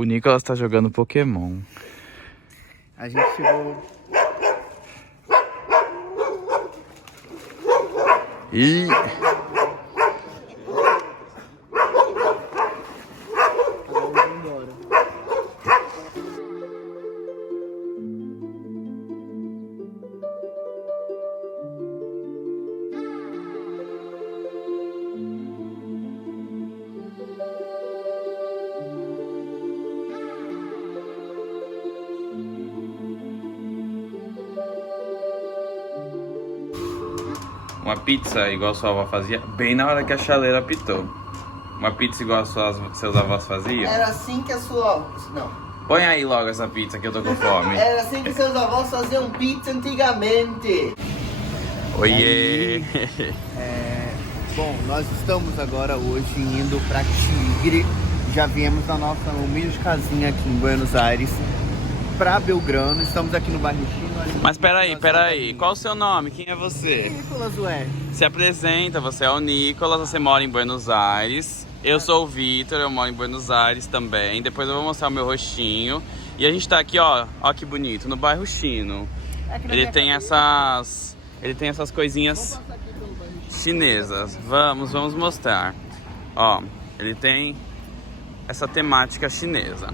O Nicolas tá jogando Pokémon. A gente chegou... E... Uma pizza igual sua avó fazia, bem na hora que a chaleira apitou. Uma pizza igual seus avós faziam. Era assim que a sua... Não. Põe aí logo essa pizza que eu tô com fome. Era assim que seus avós faziam pizza antigamente. Oiê! Bom, nós estamos agora hoje indo pra Tigre. Já viemos da nossa humilde casinha aqui em Buenos Aires pra Belgrano. Estamos aqui no bairro Chino. Mas peraí, qual o seu nome? Quem é você? Nicolas, ué. Se apresenta, você é o Nicolas, você mora em Buenos Aires. Eu sou o Vitor, eu moro em Buenos Aires também. Depois eu vou mostrar o meu rostinho. E a gente tá aqui, ó que bonito, no bairro Chino. Ele tem essas coisinhas chinesas. Vamos mostrar. Ó, ele tem essa temática chinesa.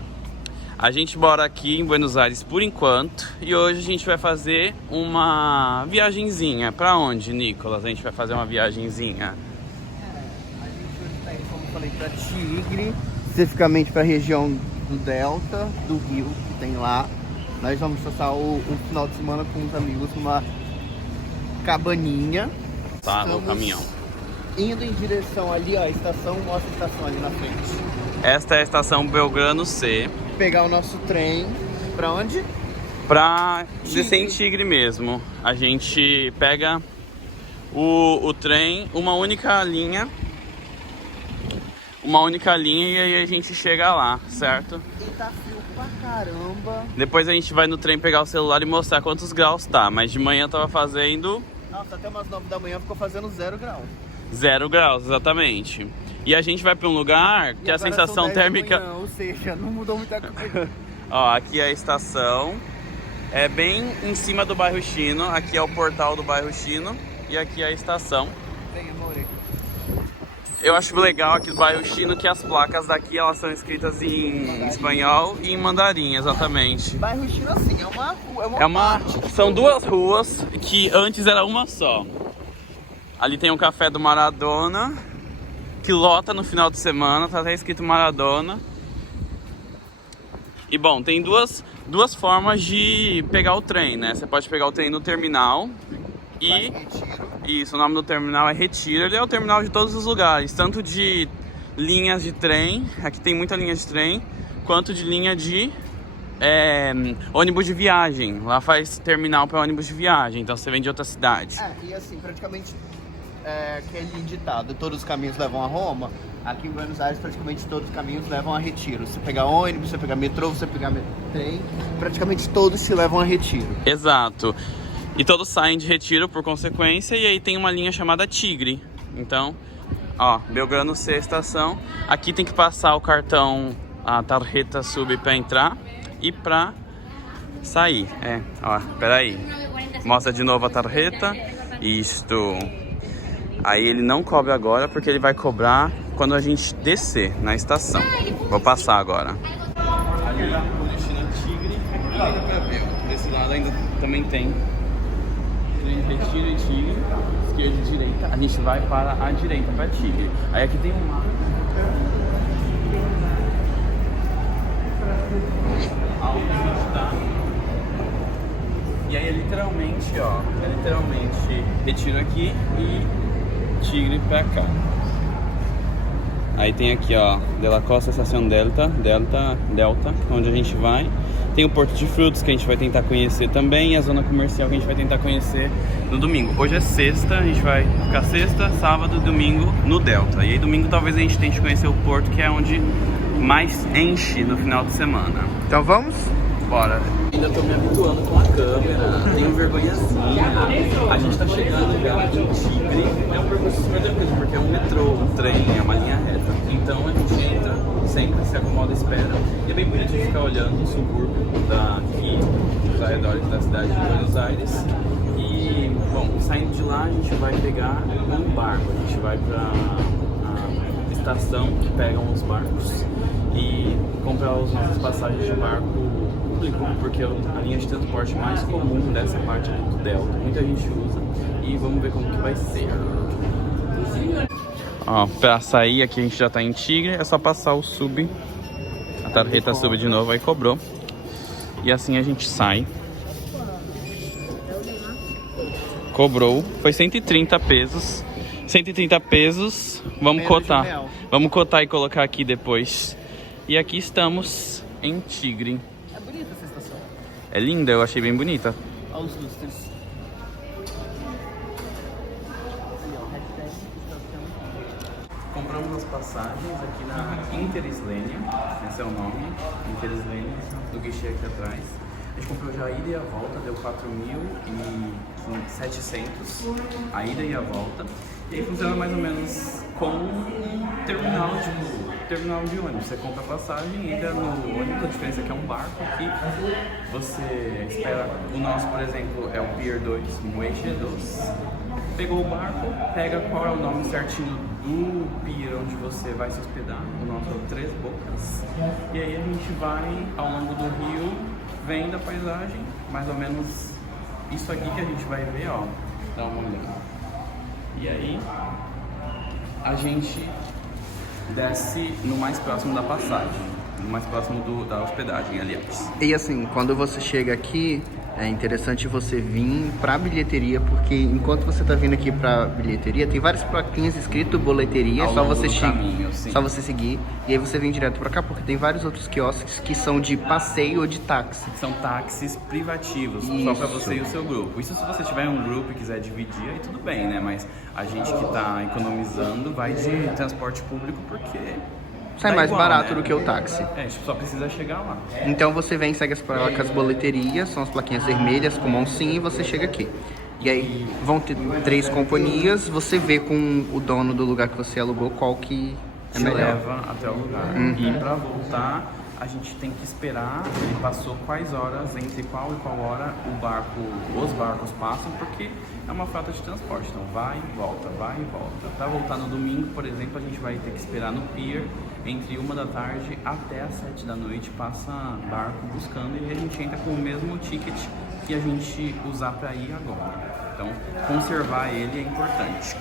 A gente mora aqui em Buenos Aires por enquanto. E hoje a gente vai fazer uma viagenzinha. Pra onde, Nicolas? A gente vai fazer uma viagenzinha. A gente hoje tá indo, como eu falei, pra Tigre. Especificamente pra região do Delta, do Rio, que tem lá. Nós vamos passar um final de semana com os amigos numa cabaninha. Tá, o caminhão. Indo em direção ali, ó, a estação, mostra a estação ali na frente. Esta é a estação Belgrano C. Pegar o nosso trem, pra onde? Pra descer em Tigre mesmo. A gente pega o trem, uma única linha e aí a gente chega lá, certo? E tá frio pra caramba. Depois a gente vai no trem pegar o celular e mostrar quantos graus tá. Mas de manhã tava fazendo... Nossa, até umas 9 da manhã ficou fazendo 0 graus. 0 graus, exatamente. E a gente vai pra um lugar que a sensação térmica... Manhã, ou seja, não mudou muita coisa. Ó, aqui é a estação. É bem em cima do bairro Chino. Aqui é o portal do bairro Chino. E aqui é a estação. Vem, amore. Eu acho legal aqui do bairro Chino que as placas daqui elas são escritas em espanhol e em mandarim, exatamente. Bairro Chino, assim, é uma parte. São duas ruas que antes era uma só. Ali tem o café do Maradona, que lota no final de semana, tá até escrito Maradona. E bom, tem duas formas de pegar o trem, né? Você pode pegar o trem no terminal e... Isso, o nome do terminal é Retiro. Ele é o terminal de todos os lugares, tanto de linhas de trem, aqui tem muita linha de trem, quanto de linha de ônibus de viagem. Lá faz terminal para ônibus de viagem, então você vem de outra cidade. E assim, praticamente, aquele ditado, todos os caminhos levam a Roma. Aqui em Buenos Aires, praticamente todos os caminhos levam a Retiro. Você pegar ônibus, você pegar metrô, você pegar trem, praticamente todos te levam a Retiro. Exato. E todos saem de Retiro por consequência, e aí tem uma linha chamada Tigre. Então, ó, Belgrano C estação. Aqui tem que passar o cartão, a tarjeta sub para entrar e para sair. Ó, peraí. Mostra de novo a tarjeta. Isto. Aí ele não cobra agora, porque ele vai cobrar quando a gente descer na estação. Vou passar agora. Ali, o destino Tigre. Ainda pra ver. Desse lado ainda também tem. Retiro e Tigre, esquerda e direita. A gente vai para a direita, para Tigre. Aí aqui tem um mapa. Aonde a gente tá. E aí é literalmente, ó. Retiro aqui e Tigre pra cá. Aí tem aqui, ó, de la Costa, estação Delta, onde a gente vai. Tem o Porto de Frutos, que a gente vai tentar conhecer também, e a zona comercial que a gente vai tentar conhecer no domingo. Hoje é sexta, a gente vai ficar sexta, sábado e domingo no Delta. E aí domingo talvez a gente tente conhecer o Porto, que é onde mais enche no final de semana. Então vamos? Bora. Ainda tô me habituando com a câmera, tenho vergonhazinha. A gente tá chegando já em Tigre. É um percurso super tranquilo, porque é um metrô, um trem, é uma linha reta. Então a gente entra, sempre se acomoda e espera. E bem bonito de ficar olhando o subúrbio daqui, os arredores da cidade de Buenos Aires. E, bom, saindo de lá a gente vai pegar um barco, a gente vai para a estação que pegam os barcos e comprar as nossas passagens de barco público, porque é a linha de transporte mais comum dessa parte do Delta, muita gente usa, e vamos ver como que vai ser. Ó, pra sair aqui a gente já tá em Tigre, é só passar o sub, a tarjeta sub de novo, aí cobrou, e assim a gente sai. Cobrou, foi 130 pesos. 130 pesos, vamos cotar. Vamos cotar e colocar aqui depois. E aqui estamos em Tigre. É bonita essa estação. É linda, eu achei bem bonita. Olha os lustres. Compramos as passagens aqui na Interisleña, esse é o nome, Interisleña, do guichê aqui atrás. A gente comprou já a ida e a volta, deu 4.700, a ida e a volta. E aí funciona mais ou menos como um terminal de ônibus. Você compra a passagem, entra no ônibus, a diferença é que é um barco aqui. Você espera, o nosso, por exemplo, é o Pier 2, Muelle 2. Pegou o barco, pega qual é o nome certinho do pier onde você vai se hospedar, o nosso é o Três Bocas. E aí a gente vai ao longo do rio, vem da paisagem, mais ou menos isso aqui que a gente vai ver, ó, dá uma olhada. E aí a gente desce no mais próximo da passagem, no mais próximo da hospedagem, aliás. E assim, quando você chega aqui, é interessante você vir pra bilheteria, porque enquanto você tá vindo aqui pra bilheteria, tem várias plaquinhas escrito boleteria, Ao só longo você do caminho, sim. só você seguir, e aí você vem direto pra cá, porque tem vários outros quiosques que são de passeio ou de táxi. São táxis privativos, só pra você e o seu grupo. Isso se você tiver um grupo e quiser dividir, aí tudo bem, né? Mas a gente que tá economizando vai de transporte público porque Sai dá mais igual, barato né? do que o táxi. É, a gente só precisa chegar lá. Então você vem, segue as placas boleterias, são as plaquinhas vermelhas com mãozinha, e você chega aqui. E aí vão ter 3 companhias, você vê com o dono do lugar que você alugou qual que é Te melhor. leva até o lugar. E pra voltar, a gente tem que esperar, ele passou quais horas, entre qual e qual hora os barcos passam, porque é uma frota de transporte, então vai e volta, vai e volta. Pra voltar no domingo, por exemplo, a gente vai ter que esperar no pier, entre 1 da tarde até as 7 da noite, passa barco buscando e a gente entra com o mesmo ticket que a gente usar para ir agora. Então, conservar ele é importante.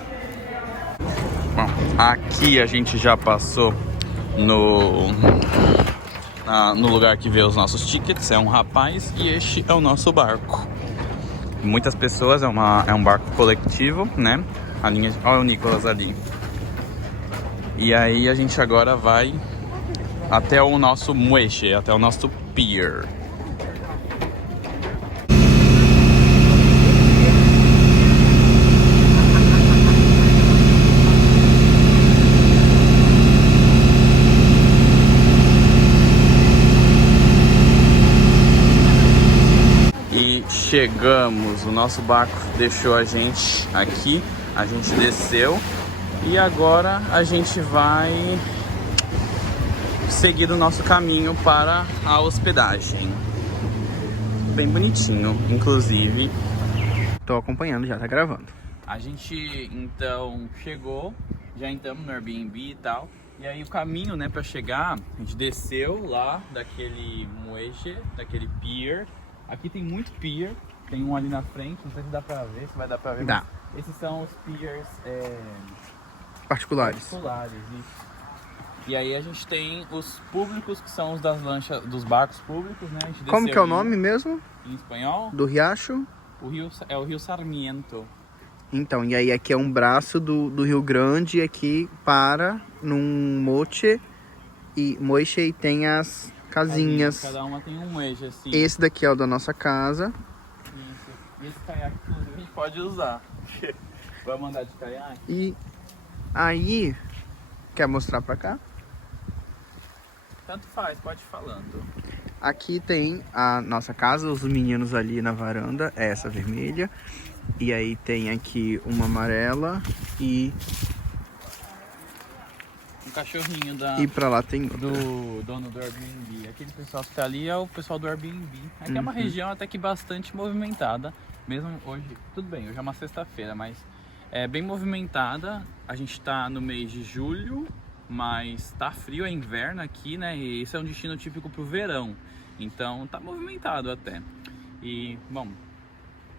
Bom, aqui a gente já passou no lugar que vê os nossos tickets, é um rapaz e este é o nosso barco. Muitas pessoas, é um barco coletivo, né? Olha o Nicolas ali. E aí a gente agora vai até o nosso muelle, até o nosso pier. E chegamos, o nosso barco deixou a gente aqui, a gente desceu. E agora a gente vai seguir o nosso caminho para a hospedagem. Bem bonitinho, inclusive. Tô acompanhando, já tá gravando. A gente então chegou, já entramos no Airbnb e tal. E aí o caminho, né, para chegar, a gente desceu lá daquele muelle, daquele pier. Aqui tem muito pier, tem um ali na frente, não sei se dá pra ver, se vai dar pra ver. Dá. Esses são os piers Particulares. isso. E aí a gente tem os públicos, que são os das lanchas, dos barcos públicos, né? A gente Como desceu que é o nome mesmo? Em espanhol? Do riacho? O rio Sarmiento. Então, e aí aqui é um braço do Rio Grande, aqui para num moche e tem as casinhas. Cada uma tem um eixo, assim. Esse daqui é o da nossa casa. Isso. E esse caiaque, inclusive, a gente pode usar. Vamos andar de caiaque? E aí, quer mostrar pra cá? Tanto faz, pode ir falando. Aqui tem a nossa casa, os meninos ali na varanda, é essa vermelha. E aí tem aqui uma amarela e cachorrinho E pra lá tem outro. do dono do Airbnb. Aquele pessoal que tá ali é o pessoal do Airbnb. Aqui é uma região até que bastante movimentada. Mesmo hoje, tudo bem, hoje é uma sexta-feira, mas é bem movimentada. A gente tá no mês de julho, mas tá frio, é inverno aqui, né? E esse é um destino típico pro verão. Então tá movimentado até. E, bom,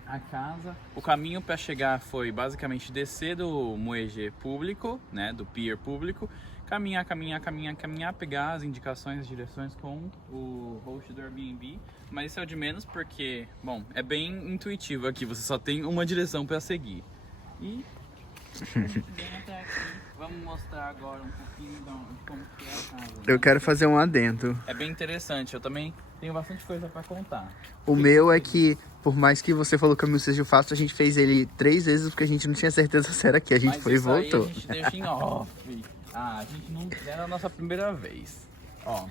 a casa, o caminho para chegar foi basicamente descer do muelle público, né, do pier público, caminhar, pegar as indicações, as direções com o host do Airbnb, mas isso é o de menos porque, bom, é bem intuitivo aqui, você só tem uma direção para seguir. E até aqui, vamos mostrar agora um pouquinho de como que é a casa. Eu quero fazer um adendo. É bem interessante, eu também tenho bastante coisa para contar. O meu é que, por mais que você falou que o caminho seja fácil, a gente fez ele 3 vezes porque a gente não tinha certeza se era aqui. A gente Mas foi e isso aí voltou. a gente deixa em off. Ah, a gente não era a nossa primeira vez. Ó,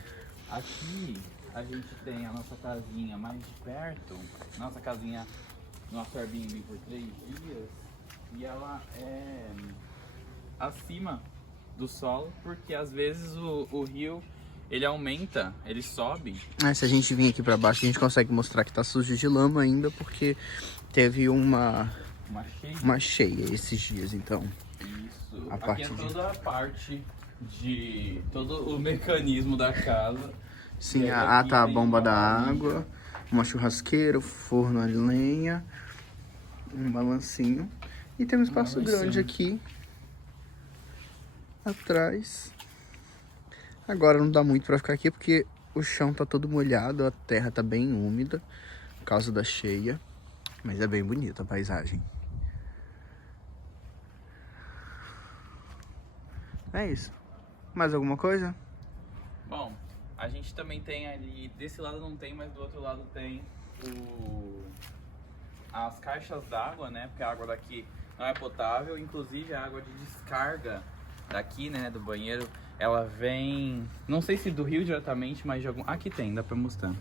aqui a gente tem a nossa casinha mais de perto. Nossa casinha, nosso Airbnb por 3 dias. E ela é acima do solo, porque às vezes o rio ele aumenta, ele sobe. Se a gente vir aqui pra baixo, a gente consegue mostrar que tá sujo de lama ainda, porque teve uma cheia esses dias, então. Isso. A aqui parte é toda a parte de todo o mecanismo da casa. Sim, Aqui tá a tem bomba uma da balança. água, uma churrasqueira, forno a lenha, um balancinho. E tem um espaço grande aqui atrás. Agora não dá muito pra ficar aqui porque o chão tá todo molhado, a terra tá bem úmida por causa da cheia. Mas é bem bonita a paisagem. É isso. Mais alguma coisa? Bom, a gente também tem ali, desse lado não tem, mas do outro lado tem as caixas d'água, né? Porque a água daqui não é potável, inclusive a água de descarga daqui, né, do banheiro, ela vem, não sei se do rio diretamente, mas de algum... Aqui tem, dá pra mostrar.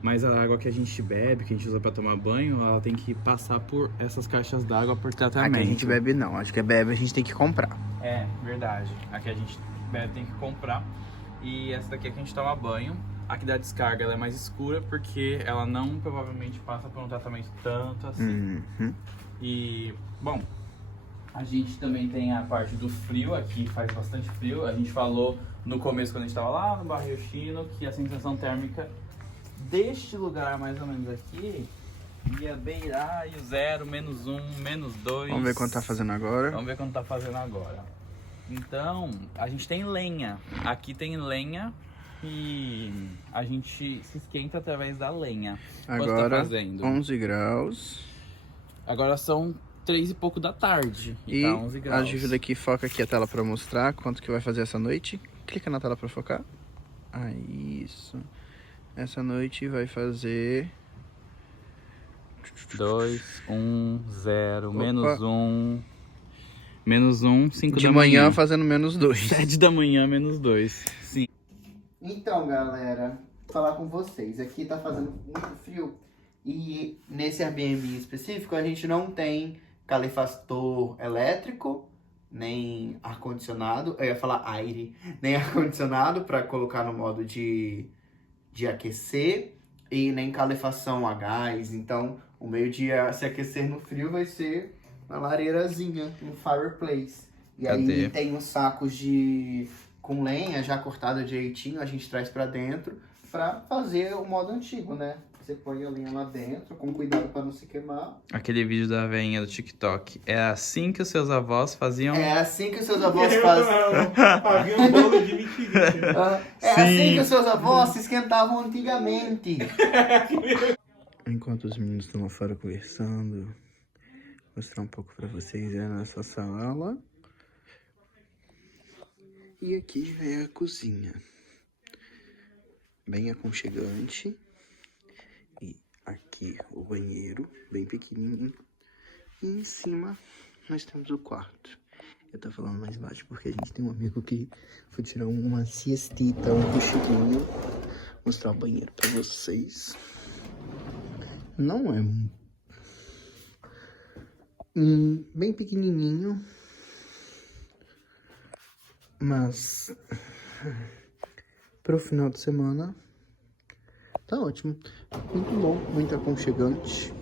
Mas a água que a gente bebe, que a gente usa pra tomar banho, ela tem que passar por essas caixas d'água por tratamento. Aqui a gente bebe não, acho que bebe a gente tem que comprar. É, verdade. Aqui a gente bebe, tem que comprar. E essa daqui é que a gente toma banho. Aqui da descarga ela é mais escura porque ela não provavelmente passa por um tratamento tanto assim. E, bom, a gente também tem a parte do frio, aqui faz bastante frio. A gente falou no começo, quando a gente estava lá no Barrio Chino, que a sensação térmica deste lugar, mais ou menos aqui, ia beirar aí o 0, -1, -2. Vamos ver quanto tá fazendo agora. Vamos ver quanto tá fazendo agora. Então, a gente tem lenha. Aqui tem lenha e a gente se esquenta através da lenha. Agora, tá fazendo? 11 graus. Agora são 3 e pouco da tarde e tá 11 graus. A Juju daqui foca aqui a tela pra mostrar quanto que vai fazer essa noite. Clica na tela pra focar. Isso. Essa noite vai fazer... 2, 1, 0, Opa. -1. -1, 5 De da manhã manhã. fazendo -2. 7 da manhã, -2. Sim. Então, galera, vou falar com vocês. Aqui tá fazendo muito frio e nesse Airbnb específico a gente não tem calefator elétrico, nem ar-condicionado. Eu ia falar aire, nem ar-condicionado para colocar no modo de aquecer e nem calefação a gás. Então, o meio de se aquecer no frio vai ser uma lareirazinha, um fireplace. E aí tem uns sacos com lenha já cortada direitinho, a gente traz pra dentro pra fazer o modo antigo, né? Você põe a lenha lá dentro, com cuidado pra não se queimar. Aquele vídeo da veinha do TikTok. É assim que os seus avós faziam? É assim que os seus avós fazem. Paguei um bolo de mexerica. É assim que os seus avós se esquentavam antigamente. Enquanto os meninos estão lá fora conversando, vou mostrar um pouco pra vocês a nossa sala. E aqui já é a cozinha. Bem aconchegante. E aqui o banheiro, bem pequenininho. E em cima nós temos o quarto. Eu tô falando mais baixo porque a gente tem um amigo que foi tirar uma siestita, um cochilinho. Vou mostrar o banheiro pra vocês. Não é bem pequenininho. Mas pro final de semana tá ótimo. Muito bom, muito aconchegante.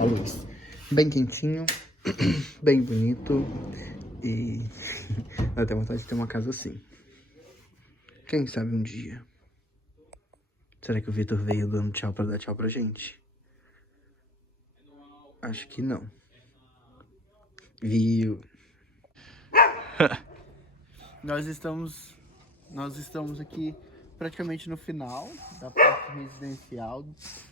Olha isso. Bem quentinho, bem bonito. E dá até vontade de ter uma casa assim. Quem sabe um dia. Será que o Vitor veio dando tchau pra dar tchau pra gente? Acho que não. Viu? Nós estamos aqui praticamente no final da parte residencial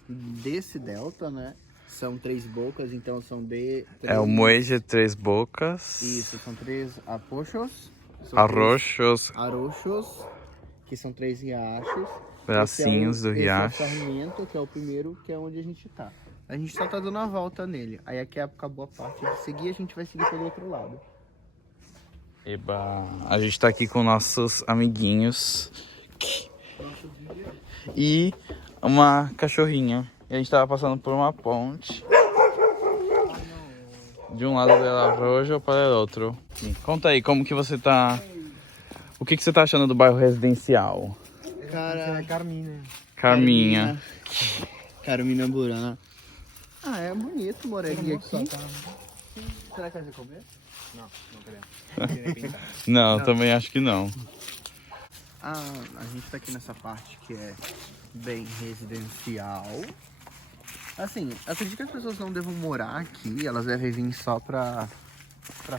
desse delta, né? São 3 bocas, então são de... É o Muelle Três Bocas. Isso, são 3 arroxos. Arroxos, que são 3 riachos. Pedacinhos do riacho. Esse é o Sarmiento, que é o primeiro, que é onde a gente tá. A gente só tá dando a volta nele. Aí aqui acabou a parte de seguir, a gente vai seguir pelo outro lado. Eba, a gente tá aqui com nossos amiguinhos e uma cachorrinha. E a gente tava passando por uma ponte. De um lado do arrojo para o outro. Conta aí, como que você tá... O que você tá achando do bairro residencial? Cara, Carminha. Burana. Ah, é bonito morar aqui. Será que vai comer? Não queremos. Não, também acho que não. A gente tá aqui nessa parte que é bem residencial. Assim, acredito que as pessoas não devam morar aqui, elas devem vir só pra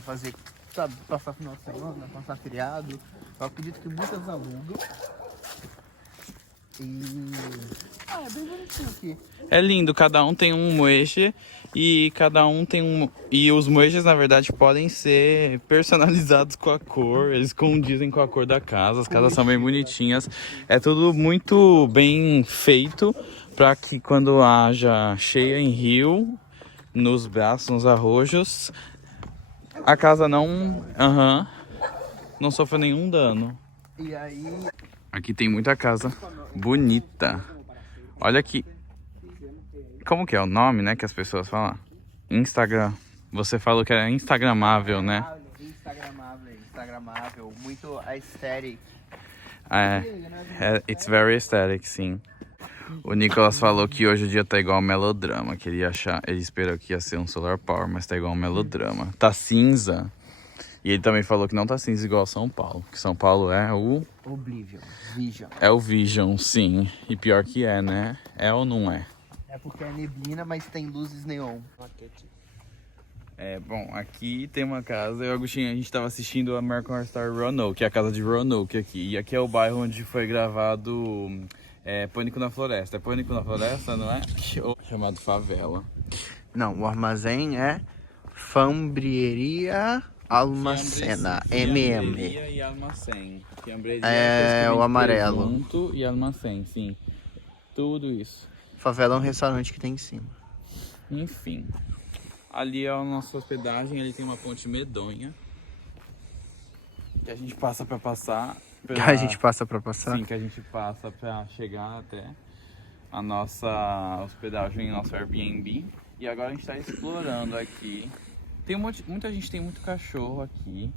fazer, sabe, passar final de semana, passar feriado. Eu acredito que muitas alugam. E... é bem bonitinho aqui. É lindo, cada um tem um muelle e cada um tem um... E os muelles, na verdade, podem ser personalizados com a cor, eles condizem com a cor da casa, as casas são bem bonitinhas. É tudo muito bem feito para que quando haja cheia em rio, nos braços, nos arrojos, a casa não sofra nenhum dano. E aí... Aqui tem muita casa bonita. Olha aqui. Como que é o nome, né, que as pessoas falam? Instagram. Você falou que era instagramável, né? Instagramável. Muito aesthetic. It's very aesthetic, sim. O Nicolas falou que hoje o dia tá igual um melodrama. Que ele esperou que ia ser um solar power, mas tá igual um melodrama. Tá cinza. E ele também falou que não tá cinza igual São Paulo. Que São Paulo é o... Vision. É o Vision, sim. E pior que é, né? É ou não é? É porque é neblina, mas tem luzes neon. Bom, aqui tem uma casa. Eu e o Agostinho, a gente tava assistindo a American Horror Story Roanoke, que é a casa de Roanoke aqui. E aqui é o bairro onde foi gravado Pânico na Floresta. É Pânico na Floresta, não é? Chamado Favela. Não, o armazém é Fambrieria Almacena, MM. Fiambreria e Almacém. Fiambreria É o amarelo. Presunto e Almacém, sim. Tudo isso. Favela é um restaurante que tem em cima. Enfim. Ali é a nossa hospedagem, ali tem uma ponte medonha. Que a gente passa pra passar. A gente passa pra passar? Sim, que a gente passa pra chegar até a nossa hospedagem, nosso Airbnb. E agora a gente tá explorando aqui. Tem muita gente tem muito cachorro aqui.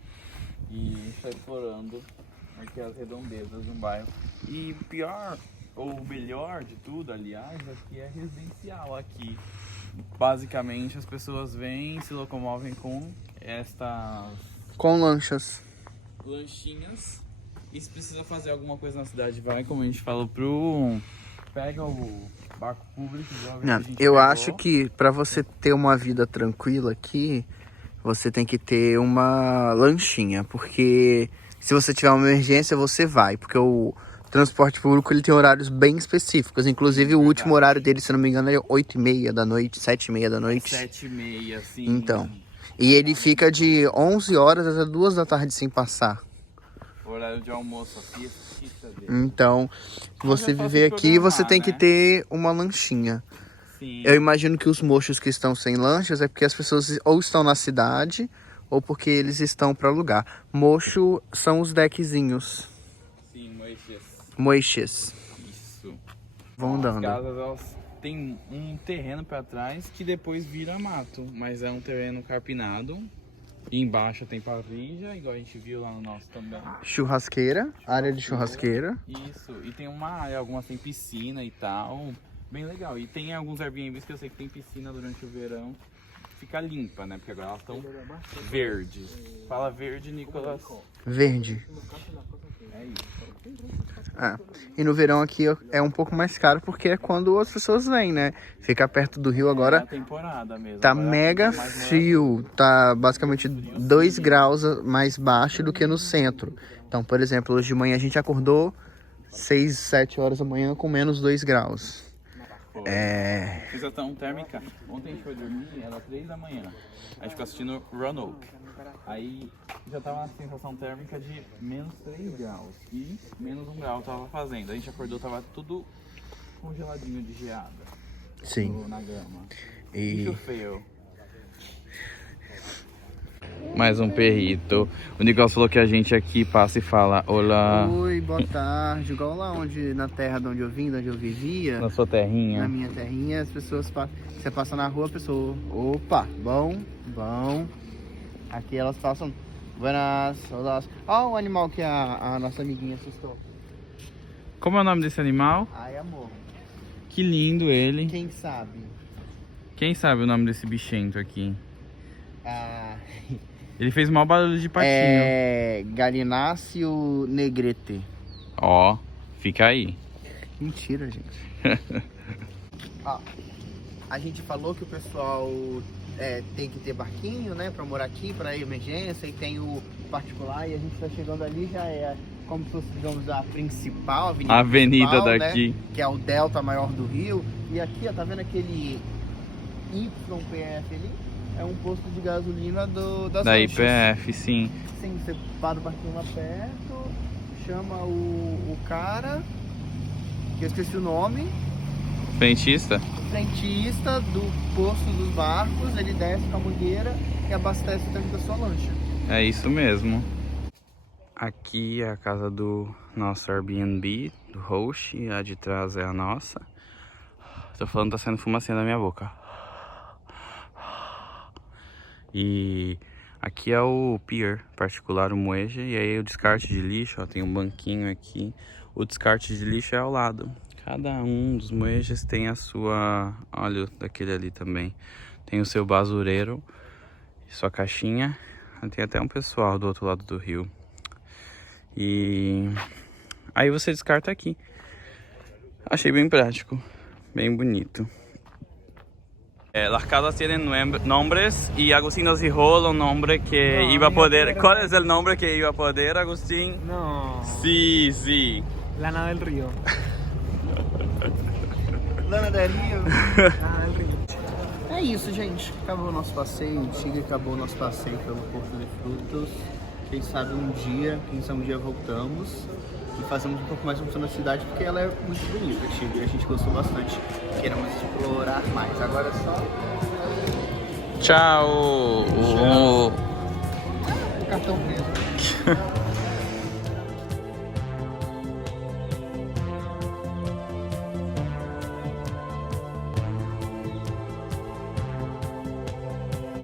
E a gente tá explorando aqui as redondezas de um bairro. E pior, ou melhor de tudo, aliás, aqui é residencial aqui. Basicamente as pessoas vêm, se locomovem com estas... Com lanchas. Lanchinhas. E se precisa fazer alguma coisa na cidade, vai, como a gente falou, pega o barco público. Não, eu acho que pra você ter uma vida tranquila aqui, você tem que ter uma lanchinha. Porque se você tiver uma emergência, você vai. Porque o transporte público ele tem horários bem específicos. Inclusive o último horário dele, se não me engano, é 8h30 da noite, 7h30 da noite. 7h30, sim. Então. E ele fica de 11 horas até 2 da tarde sem passar. Horário de almoço aqui, então, se você viver aqui, você tem que ter uma lanchinha. Sim. Eu imagino que os mochos que estão sem lanchas é porque as pessoas ou estão na cidade ou porque eles estão para alugar. Mocho são os deckzinhos. Sim, Moiches. Isso. Vão andando. As casas, elas têm um terreno para trás que depois vira mato, mas é um terreno carpinado E embaixo tem parrilha, igual a gente viu lá no nosso também. Churrasqueira, área de churrasqueira. Isso, e tem uma área, algumas tem piscina e tal. Bem legal. E tem alguns Airbnbs que eu sei que tem piscina durante o verão. Fica limpa, né? Porque agora elas estão verdes. Fala verde, Nicolas. Verde. É isso. Ah, e no verão aqui é um pouco mais caro porque é quando as pessoas vêm, né? Fica perto do rio É agora. a temporada mesmo. Tá Agora mega tá mais frio, tá basicamente 2 graus mais baixo do que no centro. Então, por exemplo, hoje de manhã a gente acordou 6, 7 horas da manhã com menos 2 graus. Sensação térmica. Ontem a gente foi dormir, era 3 da manhã. A gente ficou assistindo Roanoke. Aí já tava na sensação térmica de menos 3 graus. E menos 1 grau tava fazendo. A gente acordou, tava tudo congeladinho de geada. Sim. Na grama. E Feio. Mais um perrito. O Nicolas falou que a gente aqui passa e fala olá. oi, boa tarde. Igual lá onde, na terra de onde eu vim, de onde eu vivia, Na sua terrinha. na minha terrinha, as pessoas você passa na rua, a pessoa, opa, bom. Aqui elas passam, buenas, olá. Olha o animal que a nossa amiguinha assustou. Como é o nome desse animal? Ai, amor. Que lindo ele. Quem sabe? Quem sabe o nome desse bichento aqui? Ah, Ele fez mau barulho de patinho. é Galináceo negrete. Ó, fica aí. Mentira, gente. Ó, a gente falou que o pessoal tem que ter barquinho, né, pra morar aqui, pra emergência, e tem o particular, e a gente tá chegando ali, já é como se fosse, digamos, a principal avenida. A avenida principal, daqui. né, que é o delta maior do Rio. E aqui, ó, tá vendo aquele YPF ali? É um posto de gasolina das Da Lanchas. IPF, sim. Sim, você para o barquinho lá perto, chama o cara, que eu esqueci o nome, Frentista? frentista do posto dos barcos, ele desce com a mangueira e abastece dentro da sua lancha. É isso mesmo. Aqui é a casa do nosso Airbnb, do host, e a de trás é a nossa. Tô falando, tá saindo fumacinha da minha boca. E aqui é o pier particular, o muelle, e aí o descarte de lixo, ó, tem um banquinho aqui. O descarte de lixo é ao lado. Cada um dos muelles tem a sua... Olha, daquele ali também. Tem o seu basureiro, sua caixinha. Tem até um pessoal do outro lado do rio. E aí você descarta aqui. Achei bem prático, bem bonito. Las casas tienen nombres y Agustín nos dijo el nombre que No, iba a amiga, poder. pero- ¿Cuál es el nombre que iba a poder, Agustín? No. Sí, sí. Lana del Río. Lana del Rio. Lana del Río. É isso, gente. Acabou o nosso passeio em Tigre, acabou o nosso passeio pelo Porto de Frutos. Quem sabe um dia voltamos e fazemos um pouco mais um tour na cidade, porque ela é muito bonita, Tigre. A gente gostou bastante. Queremos explorar mais. Agora é só Chao. o cartão preso.